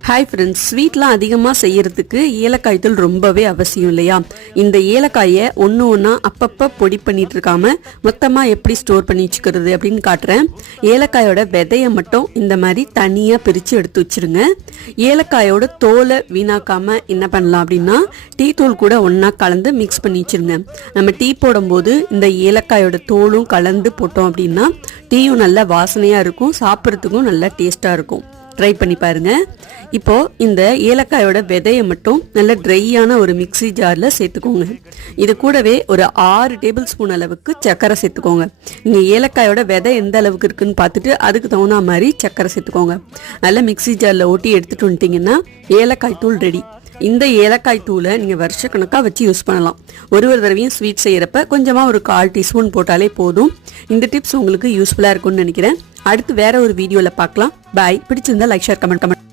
Hi friends, ஸ்வீட்லாம் அதிகமாக செய்யறதுக்கு ஏலக்காய் தூள் ரொம்பவே அவசியம் இல்லையா? இந்த ஏலக்காயை ஒன்று ஒன்றா அப்பப்போ பொடி பண்ணிட்டு இருக்காம மொத்தமாக எப்படி ஸ்டோர் பண்ணி வச்சுக்கிறது அப்படின்னு காட்டுறேன். ஏலக்காயோட விதையை மட்டும் இந்த மாதிரி தனியாக பிரித்து எடுத்து வச்சிருங்க. ஏலக்காயோட தோலை வீணாக்காம என்ன பண்ணலாம் அப்படின்னா, டீ தூள் கூட ஒன்றா கலந்து மிக்ஸ் பண்ணி வச்சிருங்க. நம்ம டீ போடும்போது இந்த ஏலக்காயோட தோலும் கலந்து போட்டோம் அப்படின்னா டீயும் நல்ல வாசனையாக இருக்கும், சாப்பிட்றதுக்கும் நல்லா டேஸ்ட்டாக இருக்கும். ட்ரை பண்ணி பாருங்க. இப்போ இந்த ஏலக்காயோட விதையை மட்டும் நல்ல ட்ரையான ஒரு மிக்ஸி ஜார்ல சேர்த்துக்கோங்க. இது கூடவே ஒரு 6 டேபிள் ஸ்பூன் அளவுக்கு சர்க்கரை சேர்த்துக்கோங்க. நீங்க ஏலக்காயோட விதை எந்த அளவுக்கு இருக்குன்னு பார்த்துட்டு அதுக்கு தகுந்த மாதிரி சர்க்கரை சேர்த்துக்கோங்க. நல்ல மிக்ஸி ஜார்ல ஓட்டி எடுத்துட்டு வந்துட்டீங்கன்னா ஏலக்காய் தூள் ரெடி. இந்த ஏலக்காய் தூளை நீங்கள் வருஷக்கணக்காக வச்சு யூஸ் பண்ணலாம். ஒரு தடவையும் ஸ்வீட் செய்கிறப்ப கொஞ்சமாக ஒரு 1/4 டீஸ்பூன் போட்டாலே போதும். இந்த டிப்ஸ் உங்களுக்கு யூஸ்ஃபுல்லாக இருக்கும்னு நினைக்கிறேன். அடுத்து வேற ஒரு வீடியோவில் பார்க்கலாம். பாய். பிடிச்சிருந்தா லைக், ஷேர், கமெண்ட்